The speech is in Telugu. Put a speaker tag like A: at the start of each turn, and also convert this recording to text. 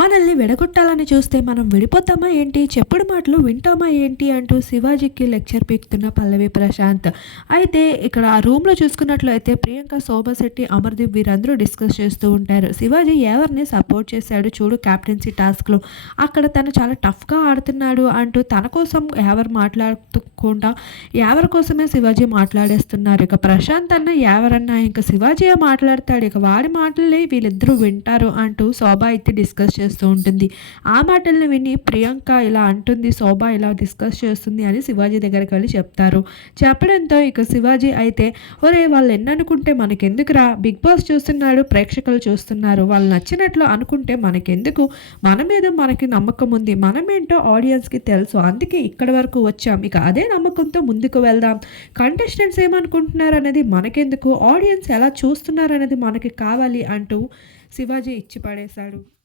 A: మనల్ని విడగొట్టాలని చూస్తే మనం విడిపోతామా ఏంటి? చెప్పుడు మాటలు వింటామా ఏంటి? అంటూ శివాజీకి లెక్చర్ పీకుతున్న పల్లవి ప్రశాంత్. అయితే ఇక్కడ ఆ రూమ్లో చూసుకున్నట్లయితే ప్రియాంక శోభశెట్టి అమర్దీప్ వీరందరూ డిస్కస్ చేస్తూ ఉంటారు. శివాజీ ఎవరిని సపోర్ట్ చేశాడు? చూడు క్యాప్టెన్సీ టాస్క్లో. అక్కడ తను చాలా టఫ్గా ఆడుతున్నాడు అంటూ తన కోసం ఎవరు మాట్లాడకుండా ఎవరి కోసమే శివాజీ మాట్లాడేస్తున్నారు. ఇక ప్రశాంత్ అన్న ఎవరన్నా ఇంకా శివాజీ మాట్లాడతాడు. ఇక వాడి మాటలే వీళ్ళిద్దరూ వింటారు అంటూ శోభ అయితే డిస్కస్ చేస్తూ ఉంటుంది. ఆ మాటలను విని ప్రియాంక ఇలా అంటుంది శోభ ఇలా డిస్కస్ చేస్తుంది అని శివాజీ దగ్గరికి వెళ్ళి చెప్తారు. చెప్పడంతో ఇక శివాజీ అయితే ఒరే వాళ్ళు ఎన్ననుకుంటే మనకెందుకురా? బిగ్ బాస్ చూస్తున్నాడు ప్రేక్షకులు చూస్తున్నారు. వాళ్ళు నచ్చినట్లు అనుకుంటే మనకెందుకు? మన మీద మనకి నమ్మకం ఉంది. మనమేంటో ఆడియన్స్కి తెలుసు. అందుకే ఇక్కడ వరకు వచ్చాం. ఇక అదే నమ్మకంతో ముందుకు వెళ్దాం. కంటెస్టెంట్స్ ఏమనుకుంటున్నారు అనేది మనకెందుకు? ఆడియన్స్ ఎలా చూస్తున్నారు అనేది మనకి కావాలి అంటూ శివాజీ ఇచ్చి పడేశాడు